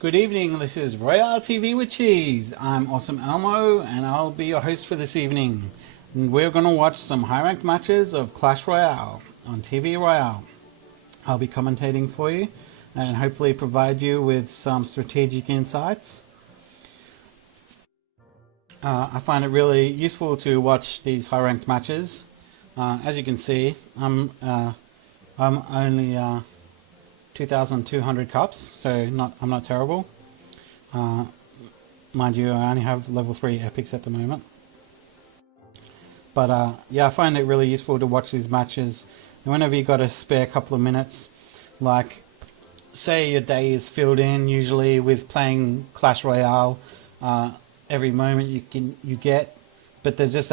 Good evening, this is Royale TV with Cheese. I'm Awesome Elmo and I'll be your host for this evening. And we're going to watch some high ranked matches of Clash Royale on TV Royale. I'll be commentating for you and hopefully provide you with some strategic insights. I find it really useful to watch these high ranked matches. As you can see, I'm only 2,200 cups, so I'm not terrible. Mind you, I only have level 3 epics at the moment. But yeah, I find it really useful to watch these matches. And whenever you've got a spare couple of minutes, like say your day is filled in usually with playing Clash Royale, every moment you get, but there's just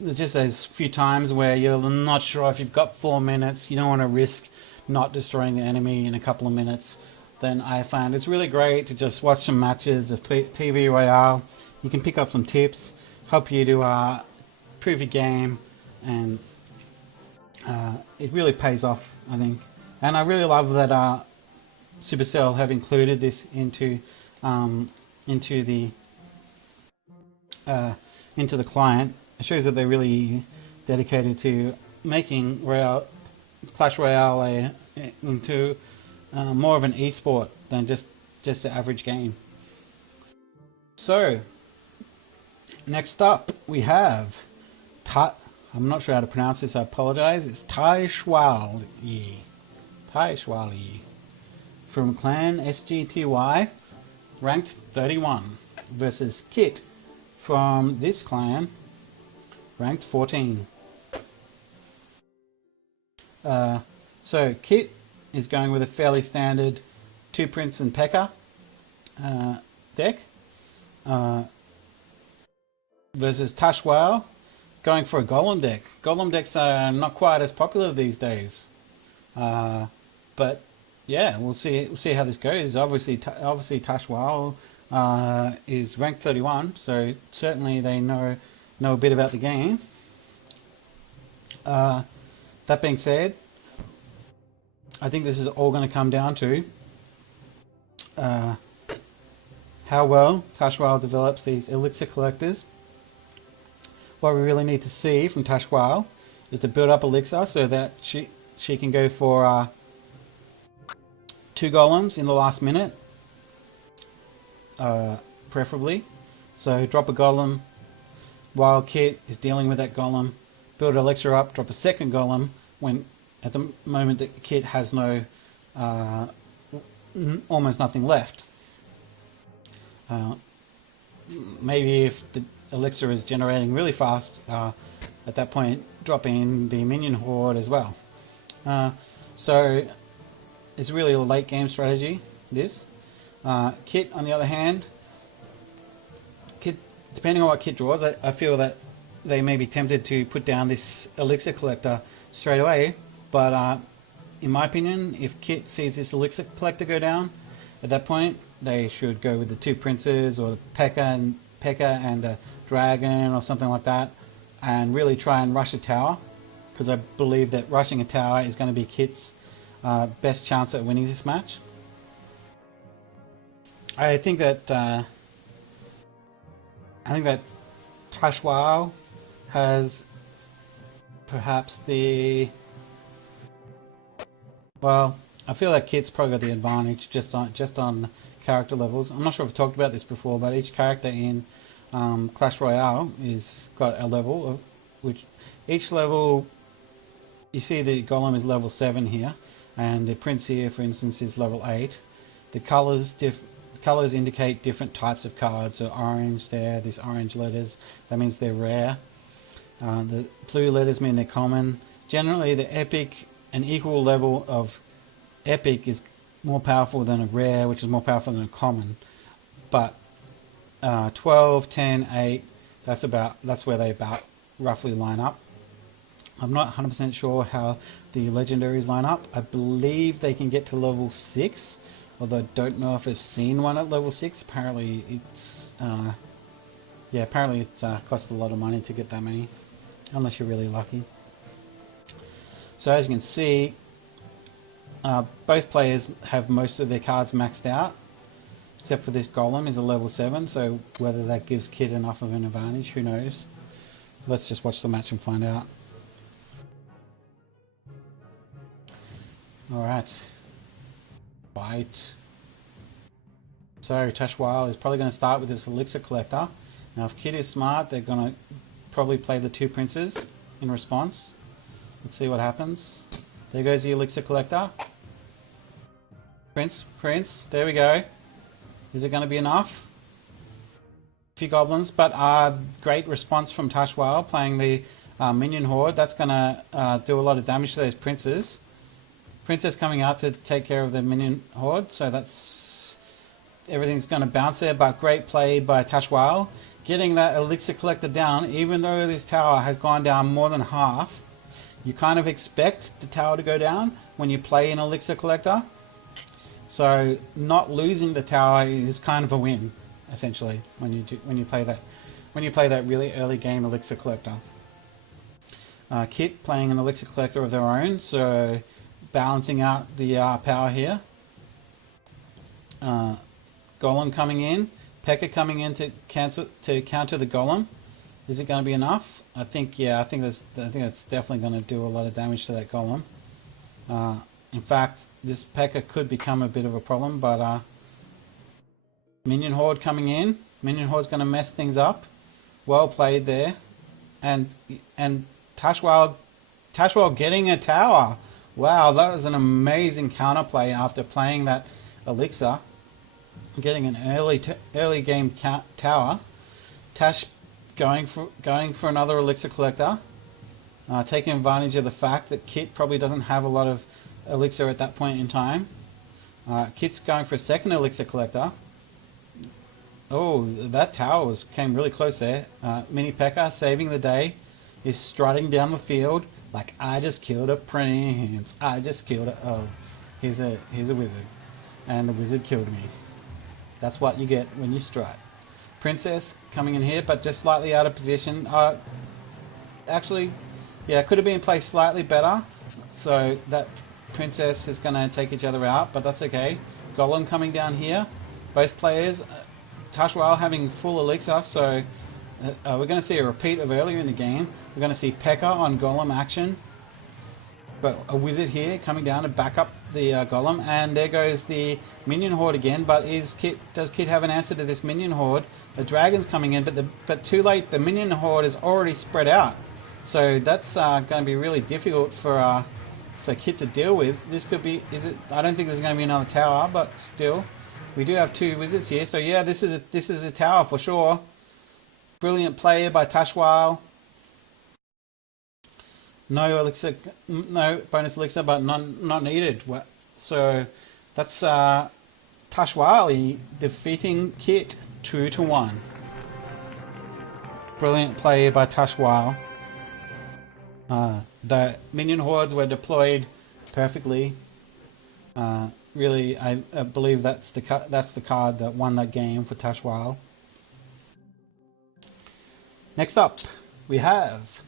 those few times where you're not sure if you've got 4 minutes, you don't want to risk not destroying the enemy in a couple of minutes. Then I find it's really great to just watch some matches of TV Royale. You can pick up some tips, help you to improve your game, and it really pays off, I think. And I really love that Supercell have included this into the client. It shows that they're really dedicated to making Clash Royale into more of an esport than just an average game. So, next up we have I'm not sure how to pronounce this, I apologize. It's taishuaile. Taishuaile. From clan SGTY, ranked 31, versus Kit from this clan, ranked 14. So Kit is going with a fairly standard 2 Prince and P.E.K.K.A. deck, versus taishuaile going for a Golem deck. Golem decks are not quite as popular these days, but yeah, we'll see how this goes. Obviously taishuaile is ranked 31, so certainly they know a bit about the game. That being said, I think this is all going to come down to how well taishuaile develops these elixir collectors. What we really need to see from taishuaile is to build up elixir so that she can go for 2 golems in the last minute, preferably. So drop a golem while Kit is dealing with that golem, build elixir up, drop a second golem when at the moment that Kit has no almost nothing left. Maybe if the elixir is generating really fast, at that point drop in the minion horde as well. So it's really a late game strategy, this. Kit, on the other hand, depending on what Kit draws, I feel that they may be tempted to put down this elixir collector straight away, but in my opinion, if Kit sees this elixir collector go down, at that point they should go with the 2 princes or the P.E.K.K.A. and a dragon or something like that, and really try and rush a tower, because I believe that rushing a tower is going to be Kit's best chance at winning this match. I think that taishuaile has perhaps I feel like Kit's probably got the advantage just on character levels. I'm not sure if I've talked about this before, but each character in Clash Royale is got a level of which each level, you see the golem is level 7 here, and the prince here, for instance, is level 8. The colors indicate different types of cards. So orange there, these orange letters, that means they're rare. The blue letters mean they're common. Generally, the epic, an equal level of epic is more powerful than a rare, which is more powerful than a common. But 12, 10, 8, that's where they about roughly line up. I'm not 100% sure how the legendaries line up. I believe they can get to level 6, although I don't know if I've seen one at level 6. Apparently it's costs a lot of money to get that many, unless you're really lucky. So as you can see, both players have most of their cards maxed out. except for this golem is a level 7, so whether that gives Kit enough of an advantage, who knows. Let's just watch the match and find out. Alright. Fight. So taishuaile is probably going to start with this elixir collector. Now if Kit is smart, they're going to probably play the 2 princes in response. Let's see what happens. There goes the elixir collector. Prince, there we go. Is it going to be enough? A few goblins, but great response from taishuaile playing the minion horde. That's going to do a lot of damage to those princes. Princess coming out to take care of the minion horde, so that's everything's going to bounce there, but great play by taishuaile. Getting that elixir collector down, even though this tower has gone down more than half, you kind of expect the tower to go down when you play an elixir collector. So not losing the tower is kind of a win, essentially, when you play that really early game elixir collector. Kit playing an elixir collector of their own, so balancing out the power here. Golem coming in, P.E.K.K.A coming in to counter the golem. Is it going to be enough? I think that's definitely going to do a lot of damage to that golem. In fact, this P.E.K.K.A could become a bit of a problem, but minion horde coming in. Minion horde's going to mess things up. Well played there, and taishuaile getting a tower. Wow, that was an amazing counterplay after playing that elixir, getting an early game tower. Tash going for another elixir collector, taking advantage of the fact that Kit probably doesn't have a lot of elixir at that point in time. Kit's going for a second elixir collector. Oh, that tower came really close there. Mini P.E.K.K.A saving the day, is strutting down the field like, I just killed a prince. I just killed a... Oh, here's a wizard, and the wizard killed me. That's what you get when you strut. Princess coming in here, but just slightly out of position. Actually, yeah, could have been placed slightly better. So that princess is going to take each other out, but that's okay. Golem coming down here. Both players, taishuaile having full elixir, so we're going to see a repeat of earlier in the game. We're going to see P.E.K.K.A on golem action. But a wizard here coming down to back up the golem, and there goes the minion horde again. But does Kit have an answer to this minion horde? The dragon's coming in, but too late. The minion horde is already spread out, so that's going to be really difficult for Kit to deal with. This could be. I don't think there's going to be another tower, but still, we do have 2 wizards here. So yeah, this is a tower for sure. Brilliant play by taishuaile. No elixir, no bonus elixir, but not needed. So that's taishuaile defeating Kit 2-1. Brilliant play by taishuaile. The minion hordes were deployed perfectly. Really, I believe that's the card that won that game for taishuaile. Next up, we have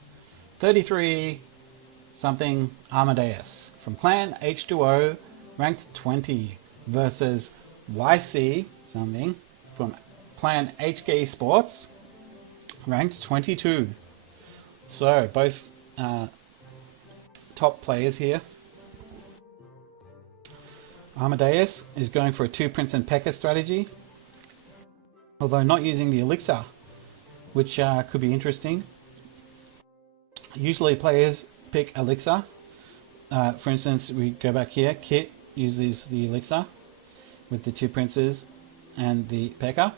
33-something Amadeus from Clan H2O, ranked 20, versus YC-something from Clan HK Sports, ranked 22. So both top players here. Amadeus is going for a 2 Prince and P.E.K.K.A strategy, although not using the elixir, which could be interesting. Usually players pick elixir. For instance, we go back here, Kit uses the elixir with the 2 princes and the P.E.K.K.A,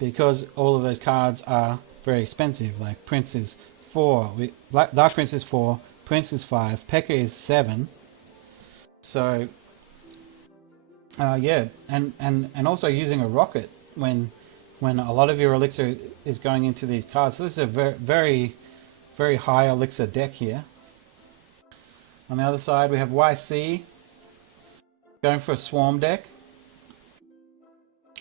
because all of those cards are very expensive. Like Prince is 4, Dark Prince is 4, Prince is 5, P.E.K.K.A is 7. So yeah, and also using a rocket when a lot of your elixir is going into these cards. So this is a very high elixir deck here. On the other side we have YC going for a swarm deck.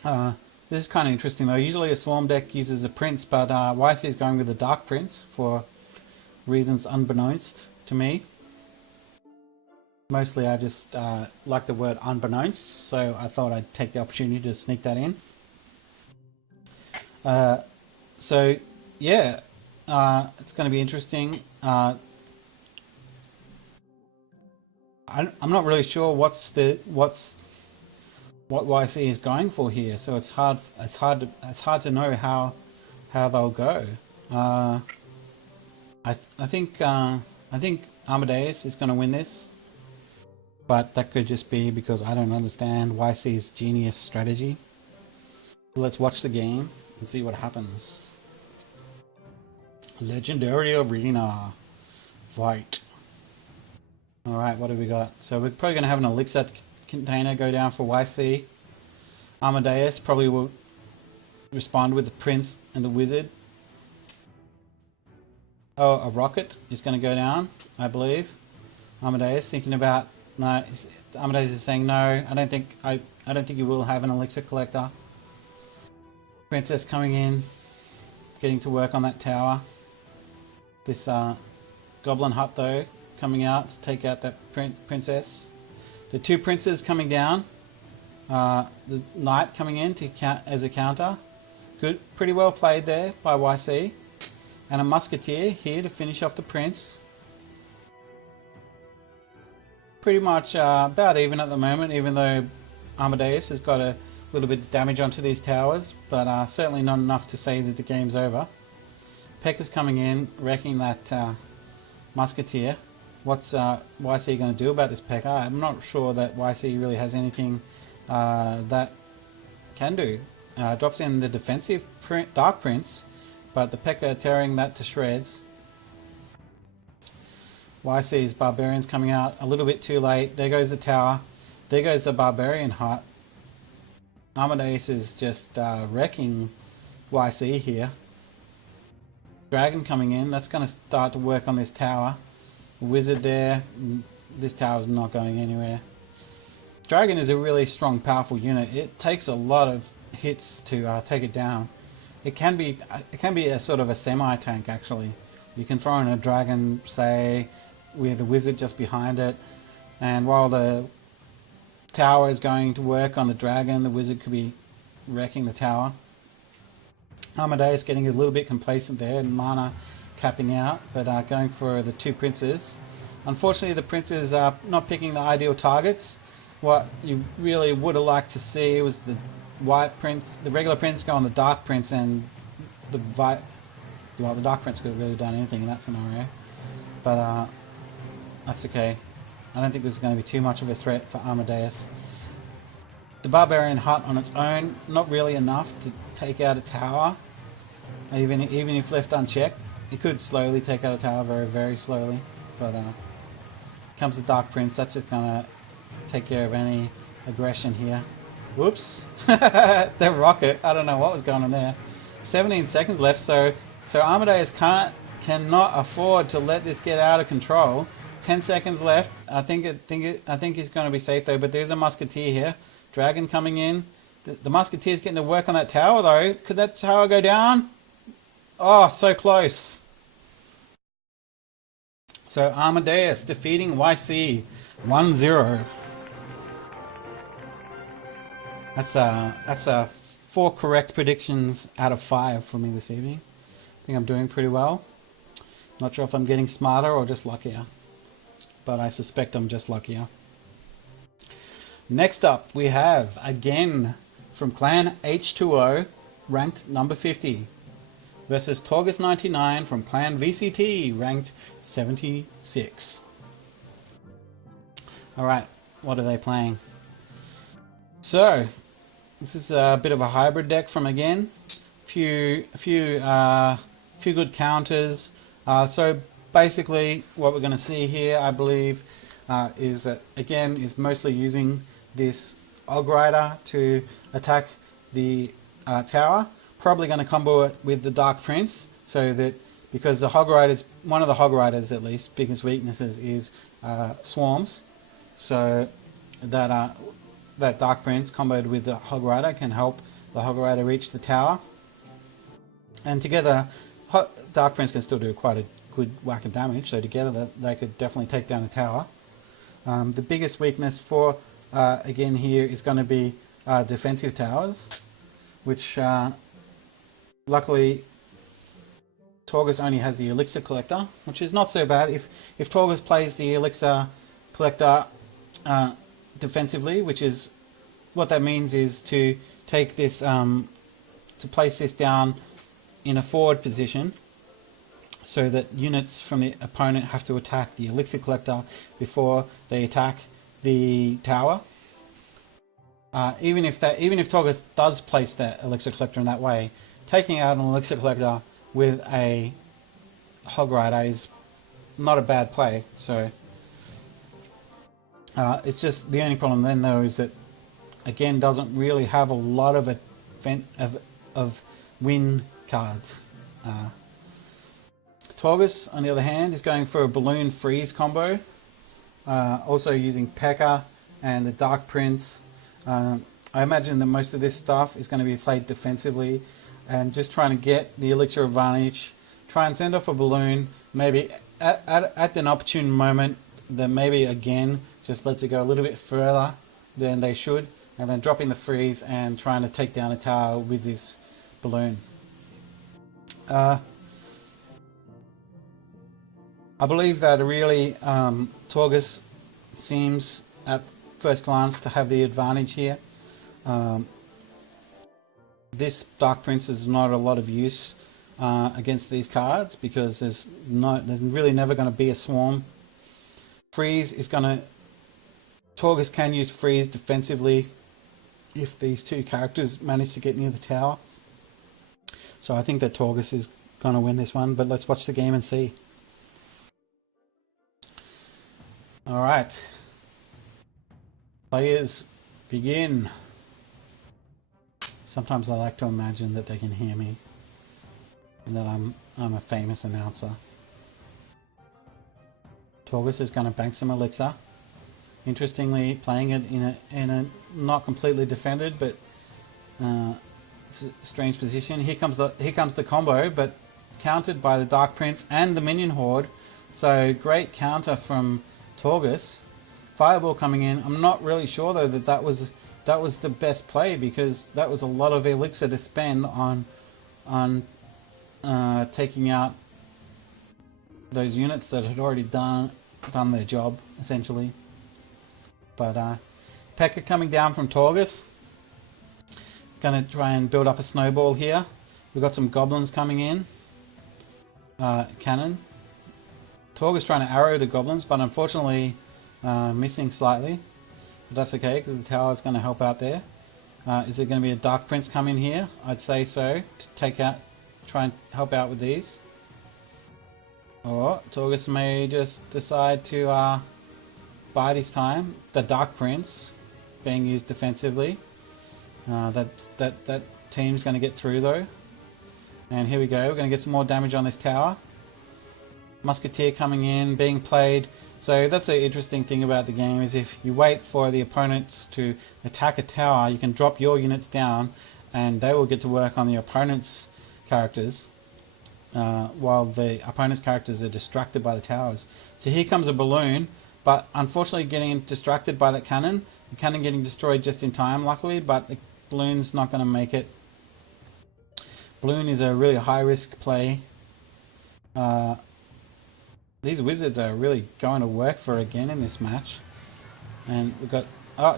This is kind of interesting though. Usually a swarm deck uses a prince, but YC is going with a dark prince for reasons unbeknownst to me. Mostly I just like the word unbeknownst, so I thought I'd take the opportunity to sneak that in. So yeah, it's going to be interesting. I'm not really sure what YC is going for here, so it's hard to know how they'll go. I think Amadeus is going to win this, but that could just be because I don't understand YC's genius strategy. Let's watch the game and see what happens. Legendary Arena fight. Alright, what have we got? So we're probably going to have an elixir container go down for YC. Amadeus probably will respond with the prince and the wizard. Oh, a rocket is going to go down, I believe. Amadeus thinking about no. Amadeus is saying no. I don't think you will have an elixir collector. Princess coming in, getting to work on that tower. This goblin hut though coming out to take out that princess. The two princes coming down. The knight coming in to as a counter. Good, pretty well played there by YC. And a musketeer here to finish off the prince. Pretty much about even at the moment, even though Amadeus has got a little bit of damage onto these towers, but certainly not enough to say that the game's over. Pekka's coming in, wrecking that musketeer. What's YC going to do about this Pekka? I'm not sure that YC really has anything that can do. Drops in the defensive Dark Prince, but the Pekka tearing that to shreds. YC's Barbarians coming out a little bit too late. There goes the tower. There goes the Barbarian hut. Amadeus is just wrecking YC here. Dragon coming in. That's going to start to work on this tower. Wizard there. This tower's not going anywhere. Dragon is a really strong, powerful unit. It takes a lot of hits to take it down. It can be a sort of a semi-tank actually. You can throw in a dragon, say, with a wizard just behind it, and while the tower is going to work on the dragon, the wizard could be wrecking the tower. Amadeus getting a little bit complacent there, and mana capping out, but going for the two princes. Unfortunately, the princes are not picking the ideal targets. What you really would have liked to see was the white prince, the regular prince go on the dark prince, and the dark prince could have really done anything in that scenario. But that's okay. I don't think there's going to be too much of a threat for Amadeus. The Barbarian hut on its own, not really enough to take out a tower. Even if left unchecked, it could slowly take out a tower, very, very slowly. But comes the Dark Prince. That's just going to take care of any aggression here. Whoops. The rocket. I don't know what was going on there. 17 seconds left, so Amadeus cannot afford to let this get out of control. 10 seconds left. I think he's going to be safe though. But there's a musketeer here. Dragon coming in. The musketeer's getting to work on that tower though. Could that tower go down? Oh, so close. So Amadeus defeating YC 1-0. That's 4 correct predictions out of 5 for me this evening. I think I'm doing pretty well. Not sure if I'm getting smarter or just luckier, but I suspect I'm just luckier. Next up we have, again from Clan H2O, ranked number 50, versus Torgus99 from Clan VCT, ranked 76. Alright, what are they playing? So, this is a bit of a hybrid deck from again. Few good counters. So basically what we're going to see here, I believe, is that again is mostly using this Og Rider to attack the tower. Probably going to combo it with the Dark Prince, so that because the Hog Riders, one of the Hog Riders at least, biggest weaknesses is swarms. So that that Dark Prince comboed with the Hog Rider can help the Hog Rider reach the tower. And together, Dark Prince can still do quite a good whack of damage, so together they could definitely take down the tower. The biggest weakness for, again here, is going to be defensive towers, which luckily Torghast only has the elixir collector, which is not so bad. If Torghast plays the elixir collector defensively, which is what that means, is to take this, to place this down in a forward position, so that units from the opponent have to attack the elixir collector before they attack the tower. Even if Torghast does place that elixir collector in that way, taking out an elixir collector with a Hog Rider is not a bad play. So it's just the only problem then, though, is that again doesn't really have a lot of win cards. Torghast, on the other hand, is going for a balloon freeze combo, also using P.E.K.K.A. and the Dark Prince. I imagine that most of this stuff is going to be played defensively and just trying to get the elixir advantage, try and send off a balloon, maybe at an opportune moment that maybe again just lets it go a little bit further than they should, and then dropping the freeze and trying to take down a tower with this balloon. I believe that really Torghast seems at first glance to have the advantage here. This Dark Prince is not a lot of use against these cards because there's really never going to be a swarm. Freeze is going to... Torghast can use freeze defensively if these two characters manage to get near the tower. So I think that Torghast is going to win this one, but let's watch the game and see. Alright. Players, begin. Sometimes I like to imagine that they can hear me and that I'm a famous announcer. Torghast is going to bank some elixir. Interestingly, playing it in a not completely defended, but it's a strange position. Here comes the combo, but countered by the Dark Prince and the minion horde. So great counter from Torghast. Fireball coming in. I'm not really sure though that was the best play, because that was a lot of elixir to spend on taking out those units that had already done their job essentially. But P.E.K.K.A. coming down from Torghast. Going to try and build up a snowball here. We've got some goblins coming in. Cannon. Torghast trying to arrow the goblins, but unfortunately missing slightly. But that's okay, because the tower is going to help out there. Is it going to be a Dark Prince come in here? I'd say so, to try and help out with these. Or Torghast may just decide to bide his time. The Dark Prince being used defensively. That team's going to get through though. And here we go, we're going to get some more damage on this tower. Musketeer coming in, being played. So that's the interesting thing about the game, is if you wait for the opponents to attack a tower, you can drop your units down and they will get to work on the opponent's characters while the opponent's characters are distracted by the towers. So here comes a balloon, but unfortunately getting distracted by that cannon. The cannon getting destroyed just in time, luckily, but the balloon's not going to make it. Balloon is a really high risk play. These wizards are really going to work for again in this match. And we've got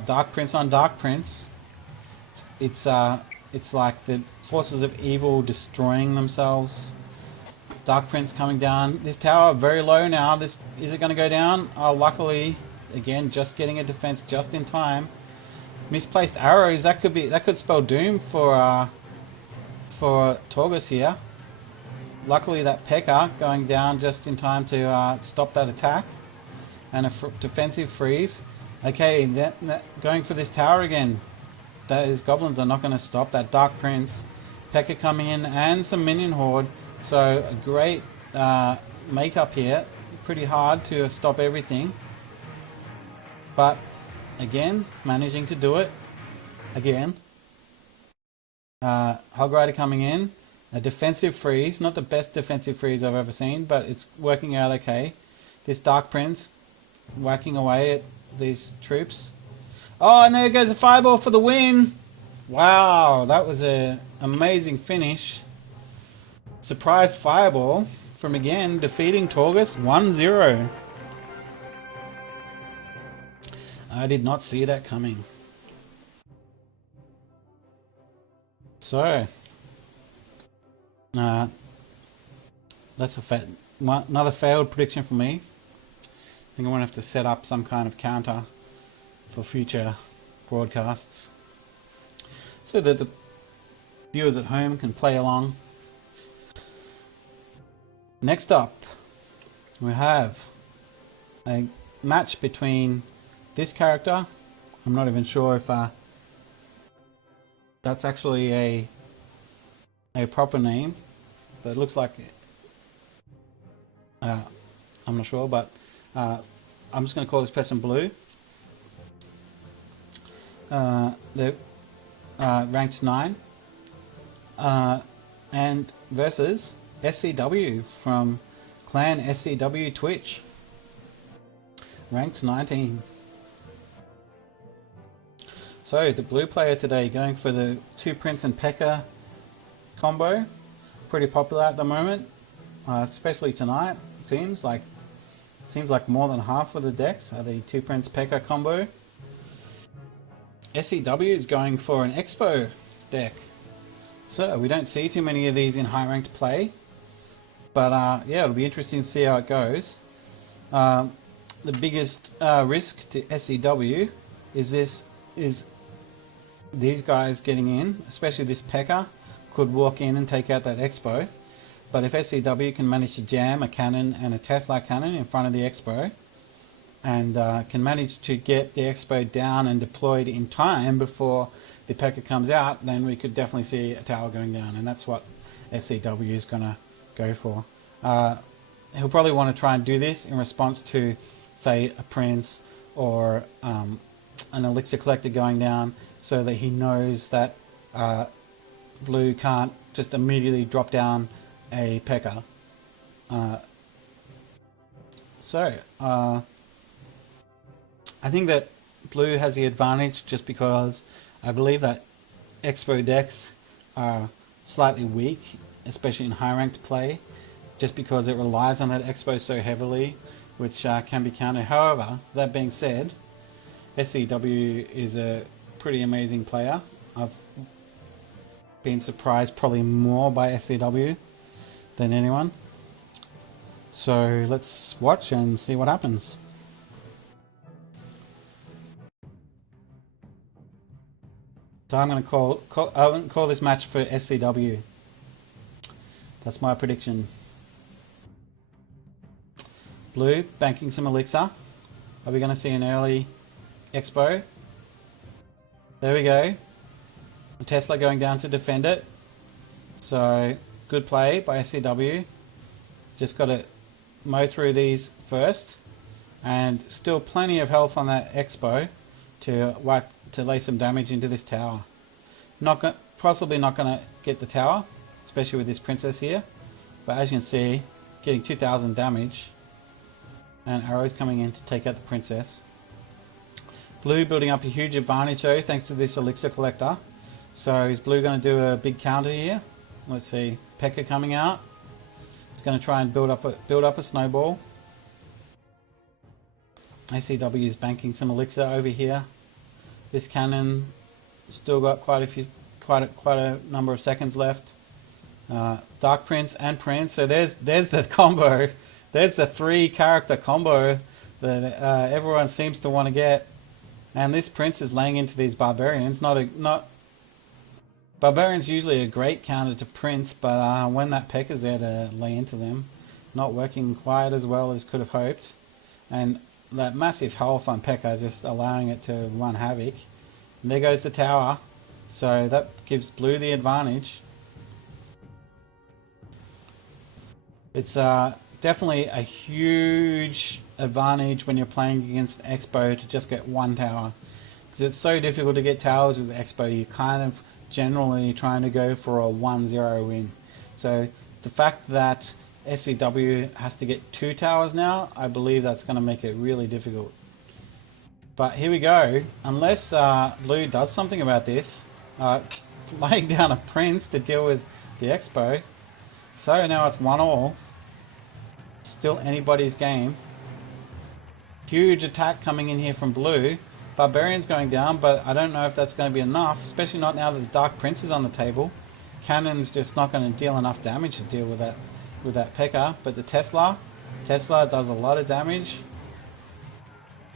Dark Prince on Dark Prince. It's like the forces of evil destroying themselves. Dark Prince coming down. This tower very low now. Is it going to go down? Oh, luckily, again, just getting a defense just in time. Misplaced arrows. That could spell doom for Torghast here. Luckily, that P.E.K.K.A. going down just in time to stop that attack, and a defensive freeze. Okay, going for this tower again. Those goblins are not going to stop that Dark Prince. P.E.K.K.A. coming in, and some minion horde. So a great makeup here. Pretty hard to stop everything, but again, managing to do it again. Hog Rider coming in. A defensive freeze, not the best defensive freeze I've ever seen, but it's working out okay. This Dark Prince whacking away at these troops. Oh, and there goes a fireball for the win! Wow, that was an amazing finish. Surprise fireball from again defeating Torgus 1-0. I did not see that coming. So, that's another failed prediction for me. I think I'm going to have to set up some kind of counter for future broadcasts so that the viewers at home can play along. Next up, we have a match between this character. I'm not even sure if that's actually a proper name. So it looks like I'm not sure, but I'm just going to call this person Blue. They're ranked 9, and versus SCW from Clan SCW Twitch, ranked 19. So the blue player today going for the 2 Prince and P.E.K.K.A. combo, pretty popular at the moment, especially tonight. Seems like more than half of the decks are the 2 Prince P.E.K.K.A. combo. SCW is going for an Expo deck, so we don't see too many of these in high ranked play, but yeah, it'll be interesting to see how it goes. The biggest risk to SCW is these guys getting in, especially this P.E.K.K.A. could walk in and take out that Expo. But if SCW can manage to jam a cannon and a Tesla cannon in front of the Expo, and can manage to get the Expo down and deployed in time before the P.E.K.K.A. comes out, then we could definitely see a tower going down, and that's what SCW is going to go for. He'll probably want to try and do this in response to, say, a Prince or an Elixir Collector going down, so that he knows that Blue can't just immediately drop down a P.E.K.K.A. I think that Blue has the advantage just because I believe that Expo decks are slightly weak, especially in high ranked play, just because it relies on that Expo so heavily, which can be countered. However, that being said, SCW is a pretty amazing player. I've been surprised probably more by SCW than anyone. So let's watch and see what happens. So I'm going to call this match for SCW. That's my prediction. Blue banking some Elixir. Are we going to see an early Expo? There we go. A Tesla going down to defend it. So good play by SCW. Just got to mow through these first, and still plenty of health on that Expo to lay some damage into this tower. Possibly not going to get the tower, especially with this princess here, but as you can see, getting 2,000 damage, and arrows coming in to take out the princess. Blue building up a huge advantage though, thanks to this Elixir Collector. So is Blue going to do a big counter here? Let's see, P.E.K.K.A. coming out. It's going to try and build up a snowball. ACW is banking some Elixir over here. This cannon still got quite a number of seconds left. Dark Prince and Prince. So there's the combo. There's the 3 character combo that everyone seems to want to get. And this Prince is laying into these barbarians. Barbarians usually a great counter to Prince, but when that P.E.K.K.A. is there to lay into them, not working quite as well as could have hoped. And that massive health on P.E.K.K.A. just allowing it to run havoc. And there goes the tower. So that gives Blue the advantage. It's definitely a huge advantage when you're playing against Expo to just get 1 tower. Because it's so difficult to get towers with Expo, you're kind of generally trying to go for a 1-0 win. So the fact that SCW has to get 2 towers now. I believe that's going to make it really difficult. But here we go. Unless Blue does something about this, laying down a Prince to deal with the Expo. So now it's 1-1. Still anybody's game. Huge attack coming in here from Blue. Barbarian's going down, but I don't know if that's going to be enough, especially not now that the Dark Prince is on the table. Cannon's just not going to deal enough damage to deal with that P.E.K.K.A. But the Tesla does a lot of damage.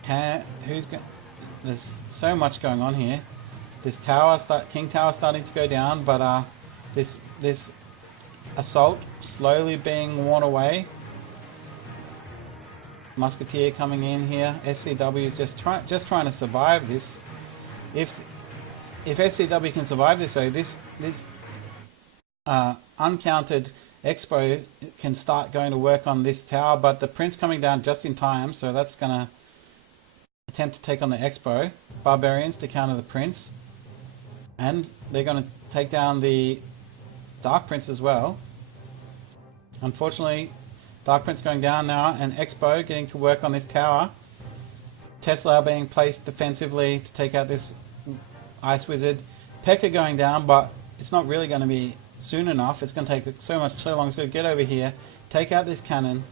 There's so much going on here. This tower, King Tower, starting to go down, but this assault slowly being worn away. Musketeer coming in here. SCW is just trying to survive this. If SCW can survive this, though, this uncounted Expo can start going to work on this tower. But the Prince coming down just in time, so that's going to attempt to take on the Expo. Barbarians to counter the Prince, and they're going to take down the Dark Prince as well. Unfortunately, Dark Prince going down now, and Expo getting to work on this tower. Tesla being placed defensively to take out this Ice Wizard. P.E.K.K.A. going down, but it's not really going to be soon enough. It's going to take so long. It's going to get over here, take out this cannon.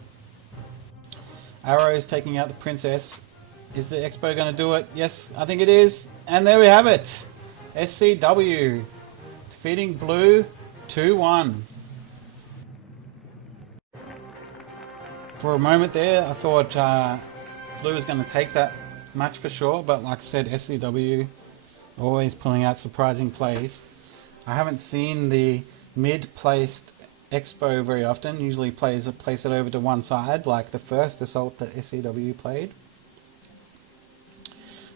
Arrows taking out the Princess. Is the Expo going to do it? Yes, I think it is. And there we have it. SCW defeating Blue 2-1. For a moment there, I thought Blue was going to take that match for sure, but like I said, SCW always pulling out surprising plays. I haven't seen the mid-placed Expo very often. Usually place it over to one side, like the first assault that SCW played.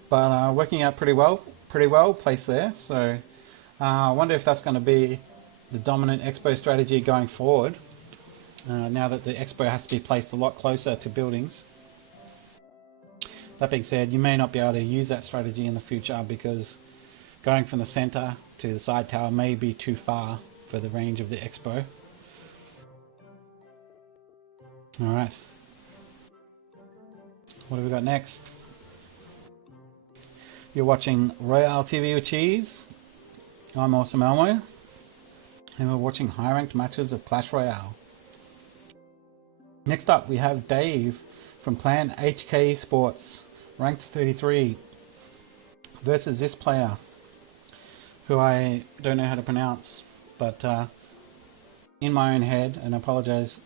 But working out pretty well placed there. So I wonder if that's going to be the dominant Expo strategy going forward. Now that the Expo has to be placed a lot closer to buildings. That being said, you may not be able to use that strategy in the future because going from the center to the side tower may be too far for the range of the Expo. Alright. What have we got next? You're watching Royale TV with Cheese. I'm Awesome Elmo. And we're watching high ranked matches of Clash Royale. Next up we have Dave from Clan HK Sports, ranked 33, versus this player who I don't know how to pronounce, but in my own head, and I apologize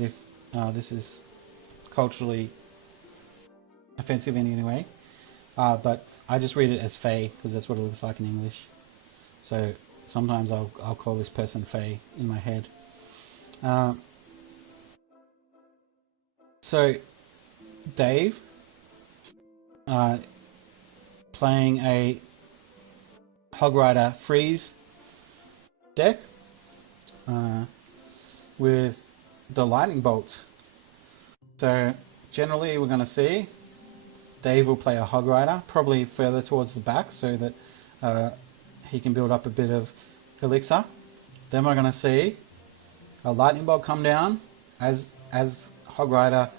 if this is culturally offensive in any way, but I just read it as Faye because that's what it looks like in English. So sometimes I'll call this person Faye in my head. So Dave playing a Hog Rider freeze deck with the lightning bolts. So generally we're going to see Dave will play a Hog Rider probably further towards the back so that he can build up a bit of elixir. Then we're going to see a lightning bolt come down as Hog Rider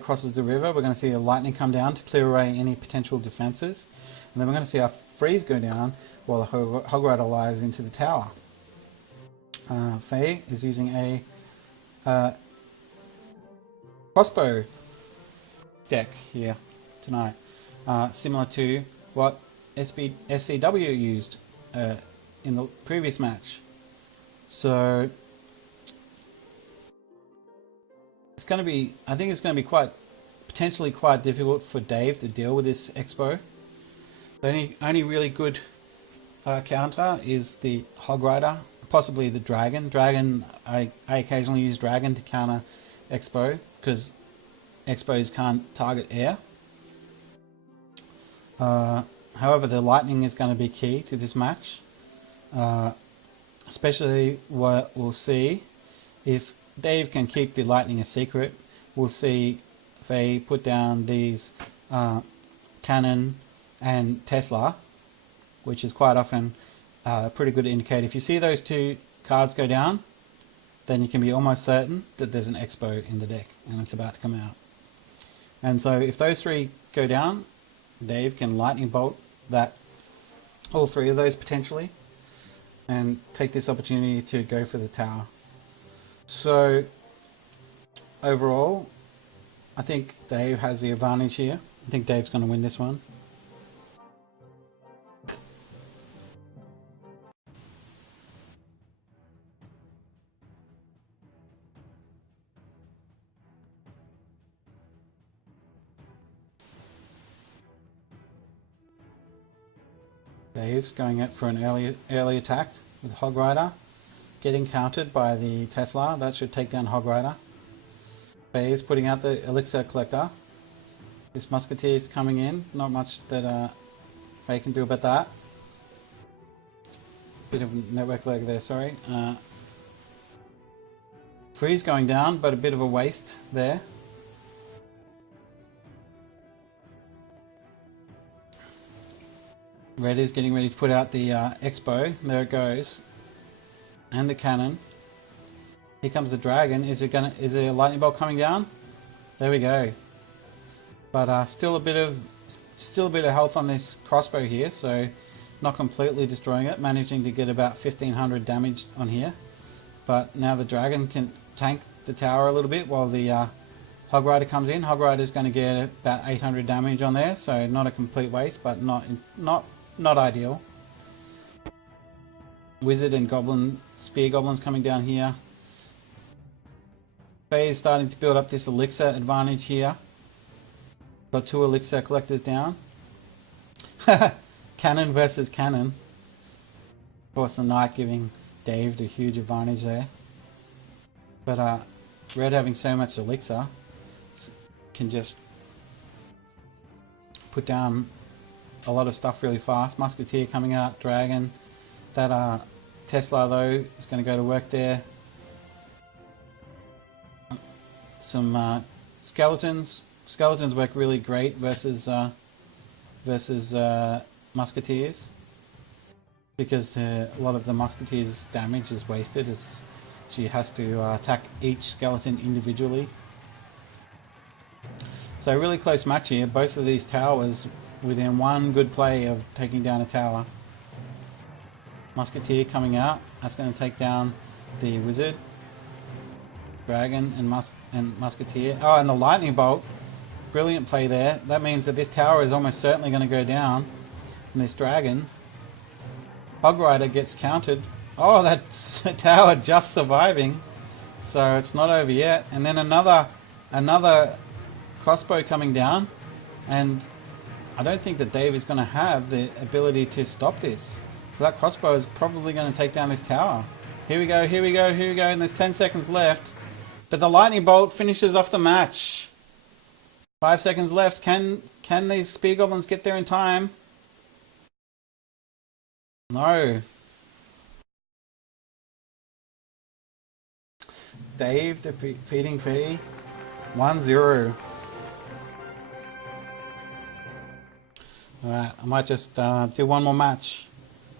crosses the river. We're going to see a lightning come down to clear away any potential defenses, and then we're going to see our freeze go down while the Hog Rider lies into the tower. Faye is using a crossbow deck here tonight, similar to what SCW used in the previous match. So it's going to be, I think it's going to be potentially quite difficult for Dave to deal with this Expo. The only really good counter is the Hog Rider, possibly the Dragon. I occasionally use Dragon to counter Expo because Expos can't target air. However, the lightning is going to be key to this match, especially what we'll see if Dave can keep the lightning a secret. We'll see Faye put down these cannon and Tesla, which is quite often a pretty good indicator. If you see those two cards go down, then you can be almost certain that there's an Expo in the deck and it's about to come out. And so if those three go down, Dave can lightning bolt that, all three of those potentially, and take this opportunity to go for the tower. So overall, I think Dave has the advantage here. I think Dave's going to win this one. Dave's going out for an early attack with Hog Rider, getting countered by the Tesla. That should take down Hog Rider. Dave's putting out the Elixir Collector. This Musketeer is coming in. Not much that Faye can do about that. Bit of network lag there, sorry. Freeze going down, but a bit of a waste there. Red is getting ready to put out the Expo. There it goes. And the cannon. Here comes the dragon. Is there a lightning bolt coming down? There we go. But still a bit of health on this crossbow here, so not completely destroying it. Managing to get about 1500 damage on here. But now the dragon can tank the tower a little bit while the Hog Rider comes in. Hog Rider is going to get about 800 damage on there, so not a complete waste, but not ideal. Wizard and Goblin, Spear Goblins coming down here. Faye is starting to build up this Elixir advantage here. Got 2 Elixir Collectors down. Cannon versus Cannon. Of course the Knight giving Dave the huge advantage there. But Red having so much Elixir can just put down a lot of stuff really fast. Musketeer coming out, Dragon. That Tesla though is going to go to work there. Some Skeletons. Skeletons work really great versus Musketeers, because a lot of the Musketeer's damage is wasted as she has to attack each skeleton individually. So a really close match here. Both of these towers within one good play of taking down a tower. Musketeer coming out. That's going to take down the Wizard, Dragon, and Musketeer. Oh, and the Lightning Bolt. Brilliant play there. That means that this tower is almost certainly going to go down. And this Dragon. Hog Rider gets countered. Oh, that tower just surviving. So it's not over yet. And then another crossbow coming down. And I don't think that Dave is going to have the ability to stop this. So that crossbow is probably going to take down this tower. Here we go, here we go, here we go. And there's 10 seconds left. But the Lightning Bolt finishes off the match. 5 seconds left. Can these Spear Goblins get there in time? No. Dave defeating Fee. 1-0. Alright, I might just do one more match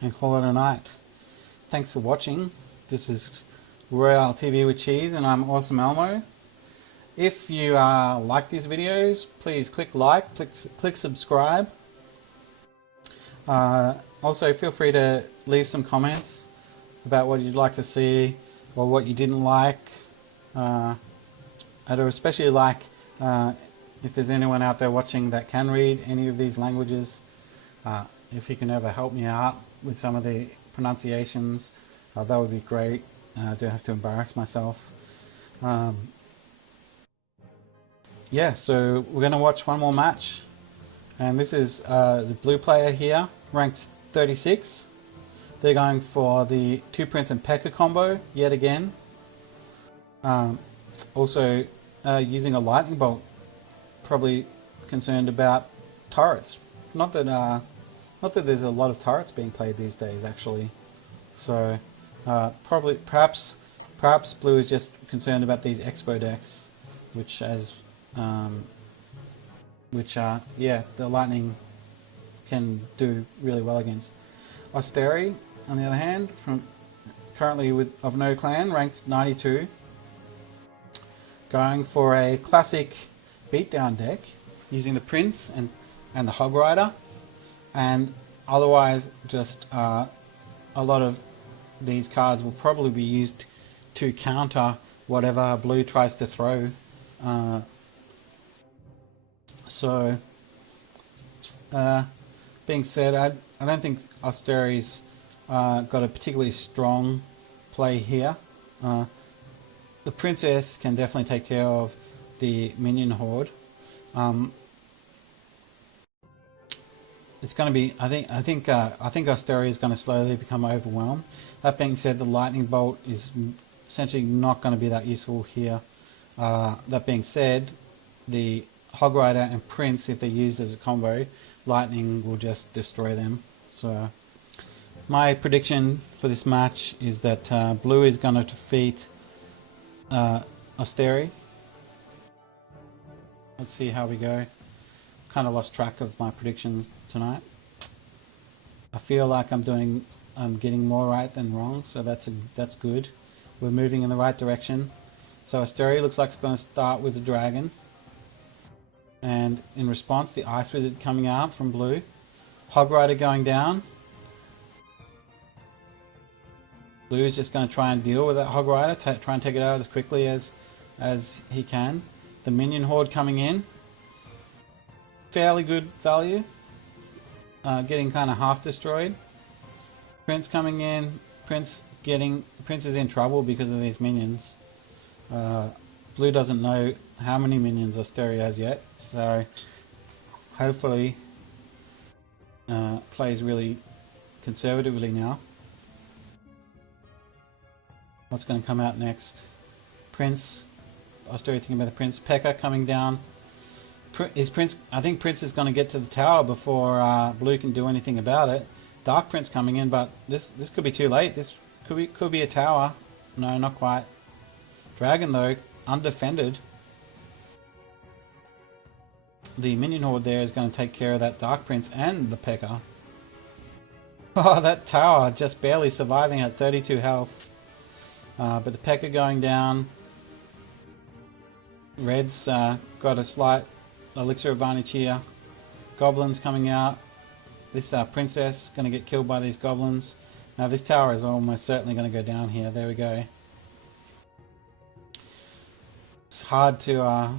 and call it a night. Thanks for watching. This is Royale TV with Cheese, and I'm Awesome Elmo. If you like these videos, please click like, click subscribe. Also, feel free to leave some comments about what you'd like to see or what you didn't like. I'd especially like if there's anyone out there watching that can read any of these languages. If you can ever help me out with some of the pronunciations, that would be great. I don't have to embarrass myself. Yeah, so we're going to watch one more match. And this is the blue player here, ranked 36. They're going for the 2 Prince and P.E.K.K.A combo, yet again. Also using a lightning bolt. Probably concerned about turrets. Not that there's a lot of turrets being played these days, actually. So perhaps blue is just concerned about these Expo decks, yeah, the lightning can do really well against. Osteri, on the other hand, currently of no clan, ranked 92. Going for a classic beatdown deck, using the Prince and the Hog Rider, and otherwise just a lot of these cards will probably be used to counter whatever blue tries to throw. Being said, I don't think Osteri's got a particularly strong play here. The Princess can definitely take care of the minion horde. It's going to be. I think Osteri is going to slowly become overwhelmed. That being said, the lightning bolt is essentially not going to be that useful here. That being said, the Hog Rider and Prince, if they're used as a combo, lightning will just destroy them. So my prediction for this match is that blue is going to defeat Osteri. Let's see how we go. Kind of lost track of my predictions tonight. I feel like I'm getting more right than wrong, so that's good. We're moving in the right direction. So Osteri looks like it's going to start with the dragon, and in response, the Ice Wizard coming out from blue. Hog Rider going down. Blue is just going to try and deal with that Hog Rider, try and take it out as quickly as he can. The minion horde coming in. Fairly good value. Getting kind of half destroyed. Prince coming in. Prince is in trouble because of these minions. Blue doesn't know how many minions Osteri has yet, so hopefully plays really conservatively now. What's going to come out next? Prince. Osteri thinking about the Prince. Pekka coming down. I think Prince is going to get to the tower before Blue can do anything about it. Dark Prince coming in, but this could be too late. This could be a tower. No, not quite. Dragon though, undefended. The minion horde there is going to take care of that Dark Prince and the Pekka. Oh, that tower just barely surviving at 32 health. But the Pekka going down. Red's got a slight elixir advantage here. Goblins coming out. This princess going to get killed by these goblins. Now this tower is almost certainly going to go down here. There we go. It's hard to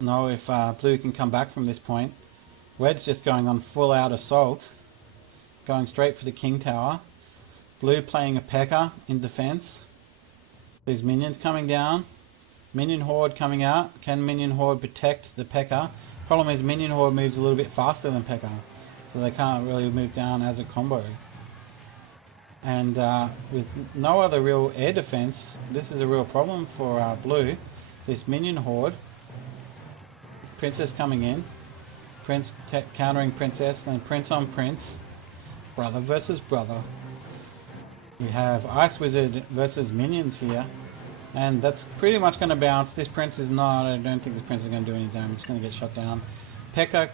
know if blue can come back from this point. Red's just going on full out assault. Going straight for the king tower. Blue playing a Pekka in defense. These minions coming down. Minion horde coming out. Can minion horde protect the Pekka? Problem is minion horde moves a little bit faster than Pekka, so they can't really move down as a combo. And with no other real air defense, this is a real problem for blue. This minion horde. Princess coming in. Prince countering Princess, then Prince on Prince. Brother versus brother. We have Ice Wizard versus minions here. And that's pretty much going to bounce. This Prince is not. I don't think this Prince is going to do any damage. It's going to get shot down. Pekka,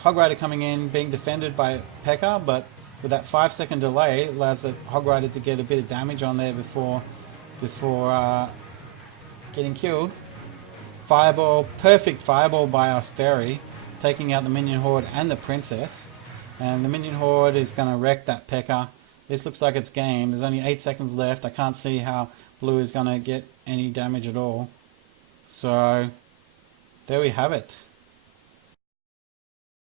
Hog Rider coming in, being defended by Pekka, but with that 5-second delay, allows the Hog Rider to get a bit of damage on there before getting killed. Fireball, perfect fireball by Osteri, taking out the minion horde and the princess. And the minion horde is going to wreck that Pekka. This looks like it's game. There's only 8 seconds left. I can't see how blue is going to get any damage at all. So, there we have it.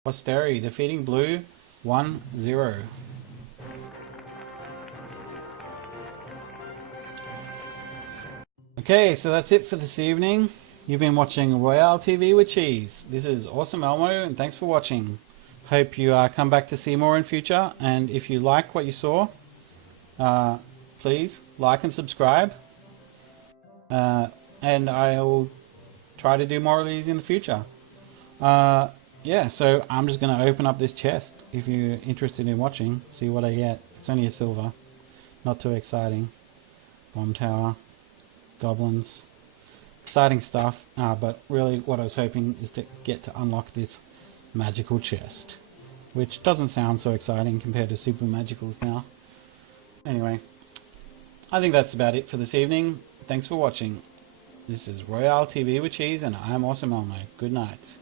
Osteri defeating blue 1-0. Okay, so that's it for this evening. You've been watching Royale TV with Cheese. This is Awesome Elmo, and thanks for watching. Hope you come back to see more in future, and if you like what you saw, please like and subscribe, and I'll try to do more of these in the future. Yeah, so I'm just going to open up this chest if you're interested in watching, see what I get. It's only a silver, not too exciting. Bomb tower, goblins, exciting stuff, but really what I was hoping is to get to unlock this magical chest, which doesn't sound so exciting compared to super magicals now. Anyway, I think that's about it for this evening. Thanks for watching. This is Royale TV with Cheese, and I'm Awesome Elmo. Good night.